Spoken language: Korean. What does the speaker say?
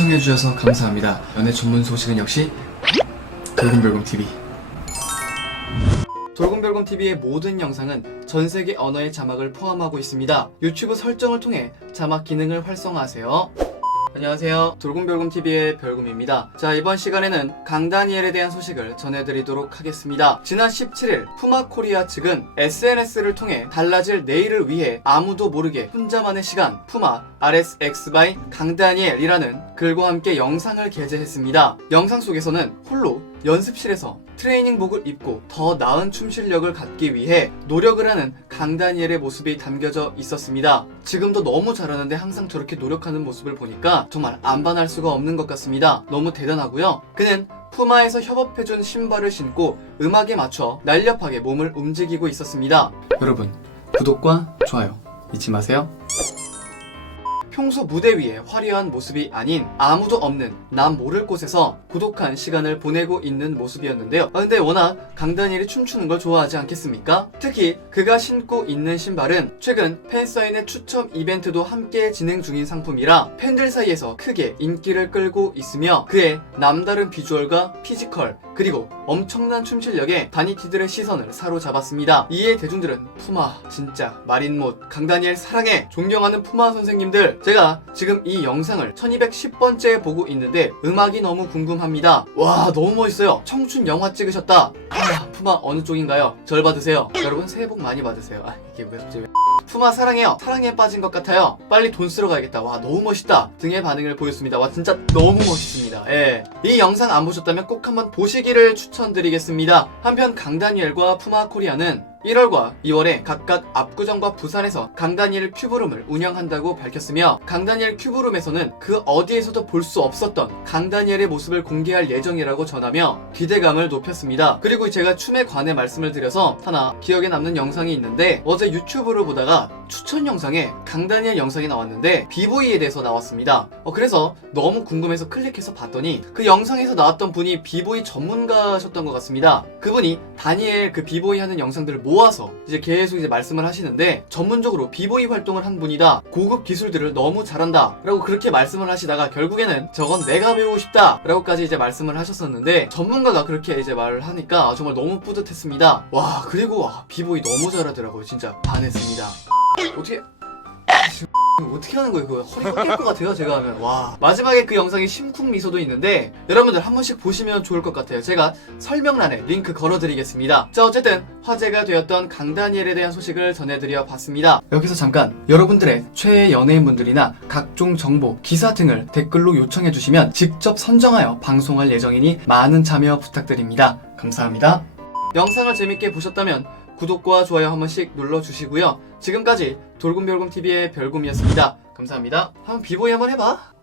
시청해주셔서 감사합니다. 연애 전문 소식은 역시 돌곰별곰 TV. 돌곰별곰 TV의 모든 영상은 전 세계 언어의 자막을 포함하고 있습니다. 유튜브 설정을 통해 자막 기능을 활성화하세요. 안녕하세요. 돌곰별곰 TV의 별곰입니다. 자, 이번 시간에는 강다니엘에 대한 소식을 전해드리도록 하겠습니다. 지난 17일 푸마 코리아 측은 SNS를 통해 달라질 내일을 위해 아무도 모르게 혼자만의 시간 푸마 RSX by 강다니엘이라는 글과 함께 영상을 게재했습니다. 영상 속에서는 홀로 연습실에서 트레이닝복을 입고 더 나은 춤 실력을 갖기 위해 노력을 하는 강다니엘의 모습이 담겨져 있었습니다. 지금도 너무 잘하는데 항상 저렇게 노력하는 모습을 보니까 정말 안 반할 수가 없는 것 같습니다. 너무 대단하고요. 그는 푸마에서 협업해준 신발을 신고 음악에 맞춰 날렵하게 몸을 움직이고 있었습니다. 여러분, 구독과 좋아요 잊지 마세요. 평소 무대 위에 화려한 모습이 아닌 아무도 없는 남 모를 곳에서 고독한 시간을 보내고 있는 모습이었는데요. 아, 근데 워낙 강다니엘이 춤추는 걸 좋아하지 않겠습니까? 특히 그가 신고 있는 신발은 최근 팬사인회 추첨 이벤트도 함께 진행 중인 상품이라 팬들 사이에서 크게 인기를 끌고 있으며 그의 남다른 비주얼과 피지컬 그리고 엄청난 춤 실력에 다니티들의 시선을 사로잡았습니다. 이에 대중들은 푸마 진짜 마린못 강다니엘 사랑해 존경하는 푸마 선생님들 제가 지금 이 영상을 1210번째 보고 있는데 음악이 너무 궁금합니다. 와 너무 멋있어요. 청춘 영화 찍으셨다. 아, 푸마 어느 쪽인가요? 절 받으세요. 여러분 새해 복 많이 받으세요. 아 이게 왜 갑자기 푸마 사랑해요. 사랑에 빠진 것 같아요. 빨리 돈 쓰러 가야겠다. 와 너무 멋있다. 등의 반응을 보였습니다. 와 진짜 너무 멋있습니다. 예. 이 영상 안 보셨다면 꼭 한번 보시기를 추천드리겠습니다. 한편 강다니엘과 푸마 코리아는 1월과 2월에 각각 압구정과 부산에서 강다니엘 큐브룸을 운영한다고 밝혔으며 강다니엘 큐브룸에서는 그 어디에서도 볼 수 없었던 강다니엘의 모습을 공개할 예정이라고 전하며 기대감을 높였습니다. 그리고 제가 춤에 관해 말씀을 드려서 하나 기억에 남는 영상이 있는데 어제 유튜브를 보다가 추천 영상에 강다니엘 영상이 나왔는데 비보이에 대해서 나왔습니다. 어, 그래서 너무 궁금해서 클릭해서 봤더니 그 영상에서 나왔던 분이 비보이 전문가셨던 것 같습니다. 그분이 다니엘 그 비보이 하는 영상들을 모아서 이제 계속 이제 말씀을 하시는데 전문적으로 비보이 활동을 한 분이다. 고급 기술들을 너무 잘한다. 라고 그렇게 말씀을 하시다가 결국에는 저건 내가 배우고 싶다. 라고까지 이제 말씀을 하셨었는데 전문가가 그렇게 이제 말을 하니까 정말 너무 뿌듯했습니다. 와, 그리고 와, 비보이 너무 잘하더라고요. 진짜 반했습니다. 어떻게 어떻게 하는 거예요? 그거 허리 꺾일 것 같아요. 제가 하면 와 마지막에 그 영상에 심쿵 미소도 있는데 여러분들 한 번씩 보시면 좋을 것 같아요. 제가 설명란에 링크 걸어드리겠습니다. 자 어쨌든 화제가 되었던 강다니엘에 대한 소식을 전해드려 봤습니다. 여기서 잠깐 여러분들의 최애 연예인분들이나 각종 정보, 기사 등을 댓글로 요청해 주시면 직접 선정하여 방송할 예정이니 많은 참여 부탁드립니다. 감사합니다. 영상을 재밌게 보셨다면 구독과 좋아요 한 번씩 눌러주시고요. 지금까지 돌곰별곰TV의 별곰이었습니다. 감사합니다. 한번 비보이 한번 해봐.